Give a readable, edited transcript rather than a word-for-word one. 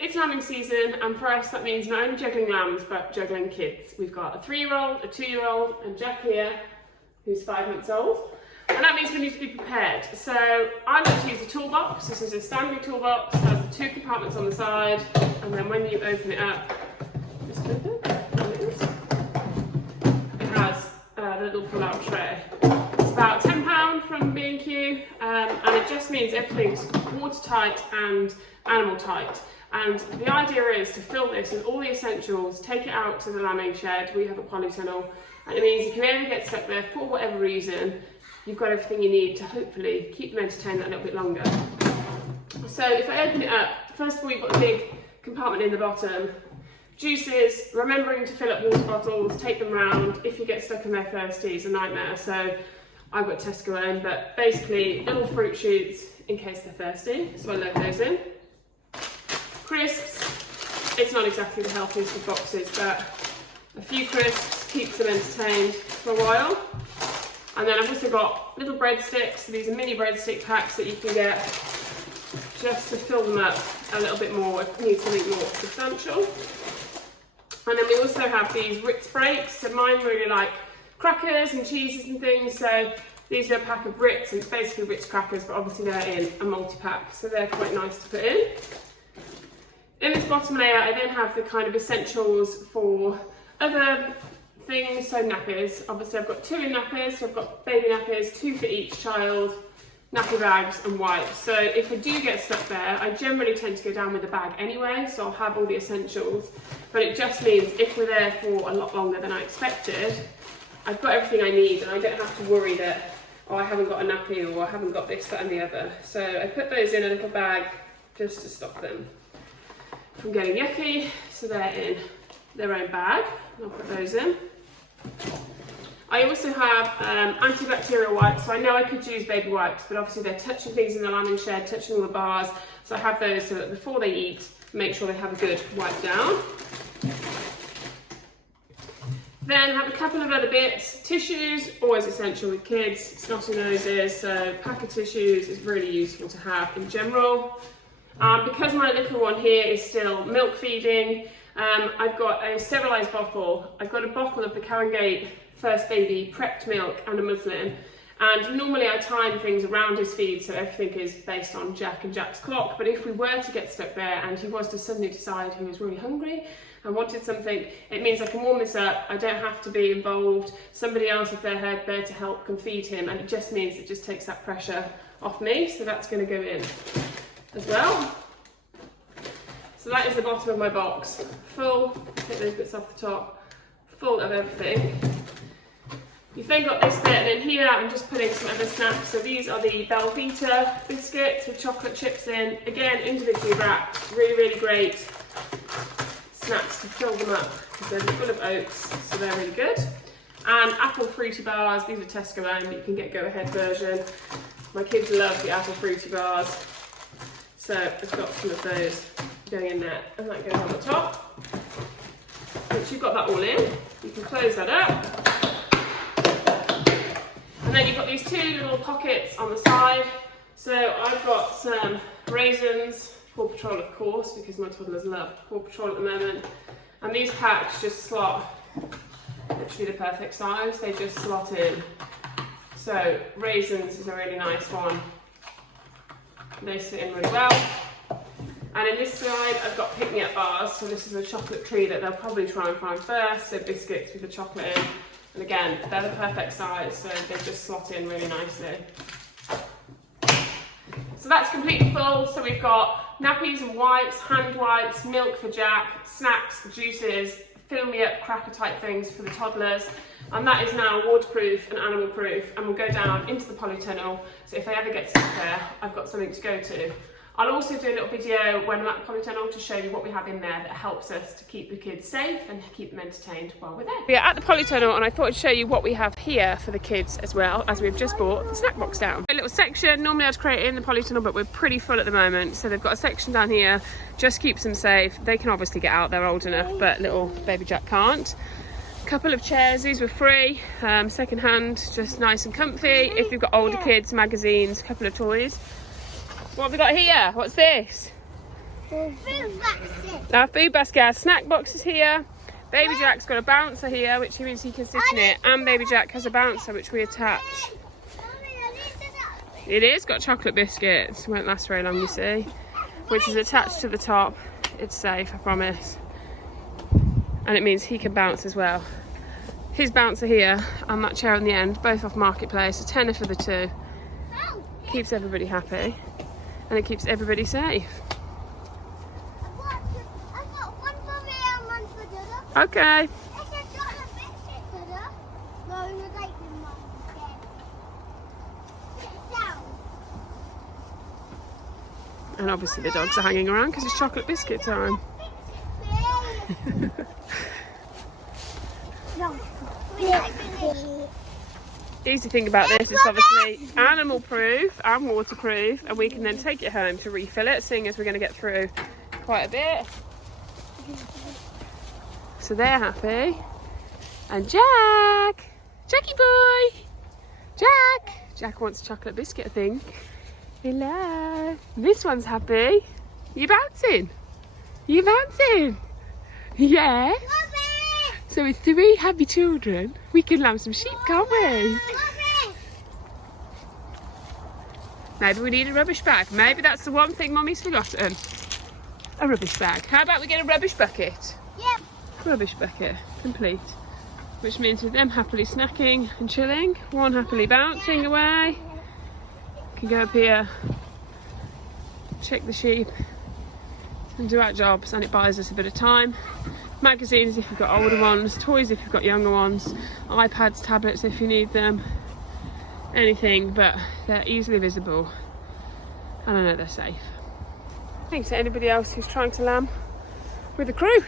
It's lambing season, and for us that means not only juggling lambs but juggling kids. We've got a 3-year-old, a 2-year-old, and Jack here, who's 5 months old. And that means we need to be prepared. So I like to use a toolbox. This is a standard toolbox, it has the 2 compartments on the side, and then when you open it up, just open it, it has a little pull-out tray. It's about £10 from B&Q, and it just means everything's watertight and animal tight. And the idea is to fill this with all the essentials, take it out to the lambing shed. We have a polytunnel, and it means if you ever get stuck there for whatever reason, you've got everything you need to hopefully keep them entertained a little bit longer. So if I open it up, first of all you've got a big compartment in the bottom. Juices, remembering to fill up water bottles, take them round. If you get stuck in there thirsty, it's a nightmare. So I've got Tesco, but basically little fruit shoots in case they're thirsty, so I load those in. Crisps, it's not exactly the healthiest of boxes, but a few crisps keeps them entertained for a while. And then I've also got little breadsticks. So these are mini breadstick packs that you can get just to fill them up a little bit more if you need something more substantial. And then we also have these Ritz breaks. So mine really like crackers and cheeses and things. So these are a pack of Ritz, and it's basically Ritz crackers, but obviously they're in a multi-pack, so they're quite nice to put in. In this bottom layer, I then have the kind of essentials for other things, so nappies. Obviously I've got 2 in nappies, so I've got baby nappies, 2 for each child, nappy bags and wipes. So if I do get stuck there, I generally tend to go down with a bag anyway, so I'll have all the essentials. But it just means if we're there for a lot longer than I expected, I've got everything I need and I don't have to worry that, oh, I haven't got a nappy or I haven't got this, that and the other. So I put those in a little bag just to stop them from getting yucky, so they're in their own bag. I'll put those in. I also have antibacterial wipes, so I know I could use baby wipes, but obviously they're touching things in the lambing shed, touching all the bars, so I have those so that before they eat, make sure they have a good wipe down. Then have a couple of other bits. Tissues, always essential with kids, snotty noses, so a pack of tissues is really useful to have in general. Because my little one here is still milk feeding, I've got a sterilised bottle. I've got a bottle of the Carringate First Baby prepped milk and a muslin. And normally I time things around his feed, so everything is based on Jack and Jack's clock. But if we were to get stuck there and he was to suddenly decide he was really hungry and wanted something, it means I can warm this up. I don't have to be involved. Somebody else, if they're there to help, can feed him. And it just means it just takes that pressure off me. So that's going to go in as well. So that is the bottom of my box, full, take those bits off the top, full of everything. You've then got this bit, and then here I'm just putting some other snacks. So these are the Belvita biscuits with chocolate chips in, again individually wrapped, really, really great snacks to fill them up because they're full of oats, so they're really good. And apple fruity bars, these are Tesco owned, but you can get Go Ahead version. My kids love the apple fruity bars, so I've got some of those going in there, and that goes on the top. Once you've got that all in, you can close that up. And then you've got these 2 little pockets on the side. So I've got some raisins, Paw Patrol of course, because my toddlers love Paw Patrol at the moment. And these packs just slot, literally the perfect size, they just slot in. So raisins is a really nice one. They sit in really well. And in this side, I've got pick-me-up bars. So this is a chocolate tree that they'll probably try and find first. So biscuits with the chocolate in. And again, they're the perfect size, so they just slot in really nicely. So that's completely full. So we've got nappies and wipes, hand wipes, milk for Jack, snacks, juices, fill-me-up cracker type things for the toddlers. And that is now waterproof and animal proof, and we'll go down into the polytunnel. So if I ever get stuck there, I've got something to go to. I'll also do a little video when I'm at the polytunnel to show you what we have in there that helps us to keep the kids safe and keep them entertained while we're there. We are at the polytunnel, and I thought I'd show you what we have here for the kids as well, as we've just brought the snack box down. A little section, normally I'd create it in the polytunnel, but we're pretty full at the moment. So they've got a section down here, just keeps them safe. They can obviously get out, they're old enough, but little baby Jack can't. Couple of chairs, these were free, second hand, just nice and comfy. If you've got older kids, magazines, a couple of toys. What have we got here? What's this? Food basket. Our food basket, our snack box is here. Baby Jack's got a bouncer here, which means he can sit in it. And Baby Jack has a bouncer, which we attach. It is got chocolate biscuits. Won't last very long, you see. Which is attached to the top. It's safe, I promise. And it means he can bounce as well. His bouncer here and that chair on the end, both off Marketplace, a tenner for the two. Keeps everybody happy and it keeps everybody safe. I've got one for me and one for Dada. Okay. It's a chocolate biscuit, Dada. No, you're taking mine instead. Sit down. And obviously the dogs are hanging around because it's chocolate biscuit time. The easy thing about this is obviously animal proof and waterproof, and we can then take it home to refill it, seeing as we're going to get through quite a bit. So they're happy. And Jackie boy, Jack wants a chocolate biscuit, I think. Hello. This one's happy. You bouncing? You bouncing? Yes. So with 3 happy children, we can lamb some sheep, can't we? Maybe we need a rubbish bag. Maybe that's the one thing Mummy's forgotten. A rubbish bag. How about we get a rubbish bucket? Yep. Rubbish bucket, complete. Which means with them happily snacking and chilling, one happily bouncing away. Can go up here, check the sheep and do our jobs, and it buys us a bit of time. Magazines if you've got older ones, toys if you've got younger ones, iPads, tablets if you need them, anything, but they're easily visible and I know they're safe. Thanks to anybody else who's trying to lamb with a crew.